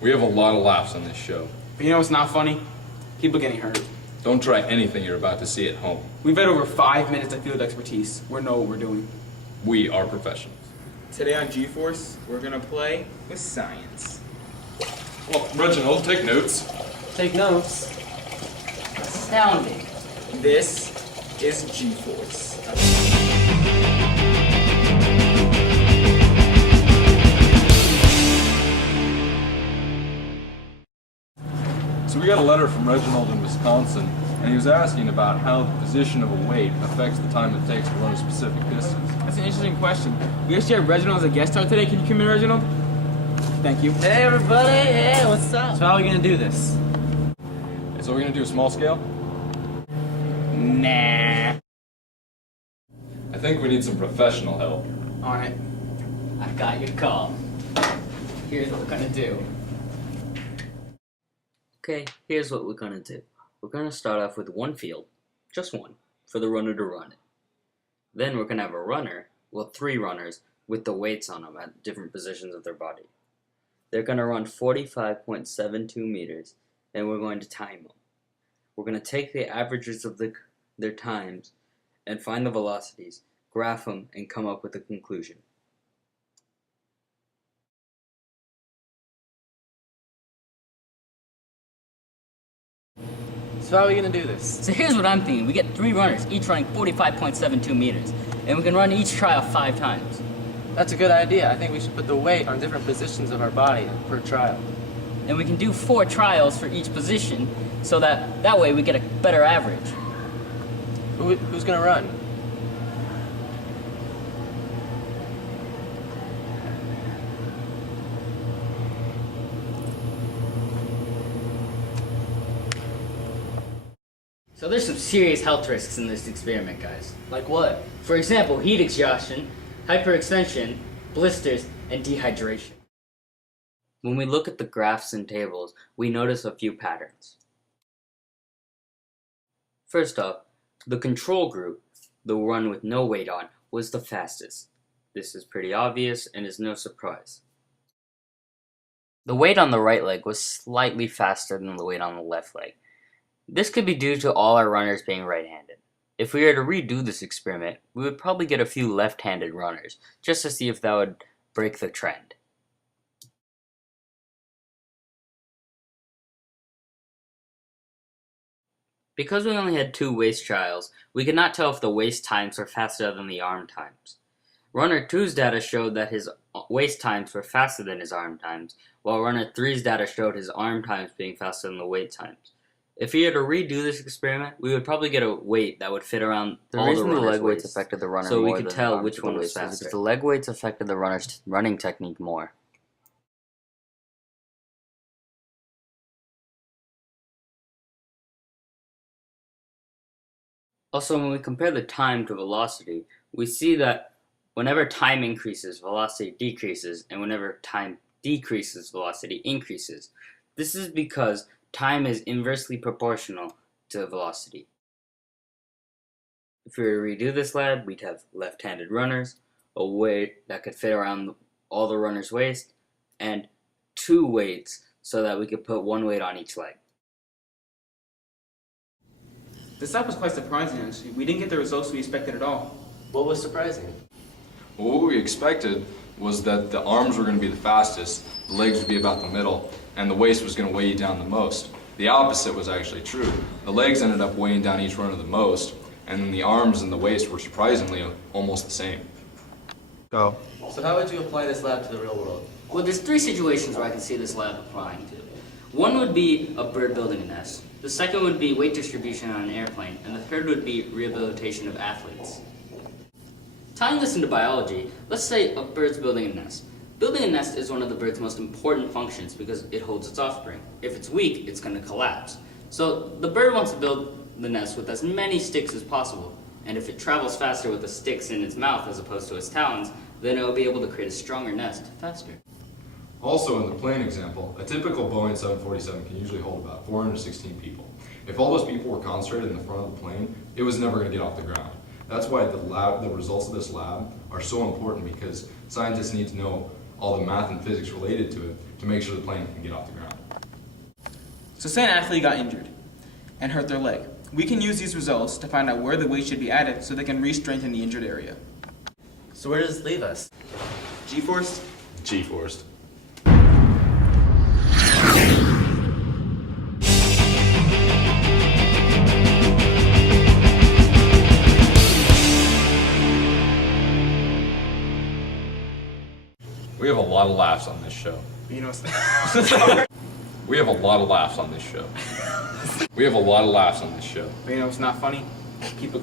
We have a lot of laughs on this show. But you know what's not funny? People getting hurt. Don't try anything you're about to see at home. We've had over 5 minutes of field expertise. We know what we're doing. We are professionals. Today on G-Force, we're gonna play with science. Well, Reginald, take notes. Take notes. Astounding. This is G-Force. So we got a letter from Reginald in Wisconsin, and he was asking about how the position of a weight affects the time it takes to run a specific distance. That's an interesting question. We actually have Reginald as a guest star today. Can you come in, Reginald? Thank you. Hey everybody, hey, what's up? So how are we gonna do this? So we're gonna do a small scale? Nah. I think we need some professional help. On it. I got your call. Here's what we're gonna do. Okay, here's what we're gonna do. We're gonna start off with one field, just one, for the runner to run it. Then we're gonna have a runner, well 3 runners, with the weights on them at different positions of their body. They're gonna run 45.72 meters, and we're going to time them. We're gonna take the averages of their times and find the velocities, graph them, and come up with a conclusion. So how are we gonna do this? So here's what I'm thinking. We get 3 runners, each running 45.72 meters. And we can run each trial 5 times. That's a good idea. I think we should put the weight on different positions of our body per trial. And we can do 4 trials for each position, so that way we get a better average. Who's gonna run? So there's some serious health risks in this experiment, guys. Like what? For example, heat exhaustion, hyperextension, blisters, and dehydration. When we look at the graphs and tables, we notice a few patterns. First off, the control group, the one with no weight on, was the fastest. This is pretty obvious and is no surprise. The weight on the right leg was slightly faster than the weight on the left leg. This could be due to all our runners being right-handed. If we were to redo this experiment, we would probably get a few left-handed runners, just to see if that would break the trend. Because we only had 2 waist trials, we could not tell if the waist times were faster than the arm times. Runner 2's data showed that his waist times were faster than his arm times, while Runner 3's data showed his arm times being faster than the weight times. If we were to redo this experiment, we would probably get a weight that would fit around all the runners' leg weights waists, affected the runner so we more could than tell the which one was weights is faster. if the leg weights affected the runner's running technique more. Also, when we compare the time to velocity, we see that whenever time increases, velocity decreases, and whenever time decreases, velocity increases. This is because time is inversely proportional to velocity. If we were to redo this lab, we'd have left-handed runners, a weight that could fit around all the runners' waist, and 2 weights so that we could put 1 weight on each leg. This lab was quite surprising, actually. We didn't get the results we expected at all. What was surprising? Well, what we expected was that the arms were going to be the fastest, the legs would be about the middle, and the waist was going to weigh you down the most. The opposite was actually true. The legs ended up weighing down each runner the most, and then the arms and the waist were surprisingly almost the same. Go. So how would you apply this lab to the real world? Well, there's 3 situations where I can see this lab applying to. One would be a bird building a nest. The second would be weight distribution on an airplane. And the third would be rehabilitation of athletes. Tying this into biology, let's say a bird's building a nest. Building a nest is one of the bird's most important functions because it holds its offspring. If it's weak, it's going to collapse. So the bird wants to build the nest with as many sticks as possible. And if it travels faster with the sticks in its mouth as opposed to its talons, then it will be able to create a stronger nest faster. Also, in the plane example, a typical Boeing 747 can usually hold about 416 people. If all those people were concentrated in the front of the plane, it was never going to get off the ground. That's why the results of this lab are so important, because scientists need to know all the math and physics related to it to make sure the plane can get off the ground. So say an athlete got injured and hurt their leg. We can use these results to find out where the weight should be added so they can re-strengthen the injured area. So where does this leave us? G-force? G-forced. We have a lot of laughs on this show. You know, We have a lot of laughs on this show. We have a lot of laughs on this show. you know, it's not funny. Keep it.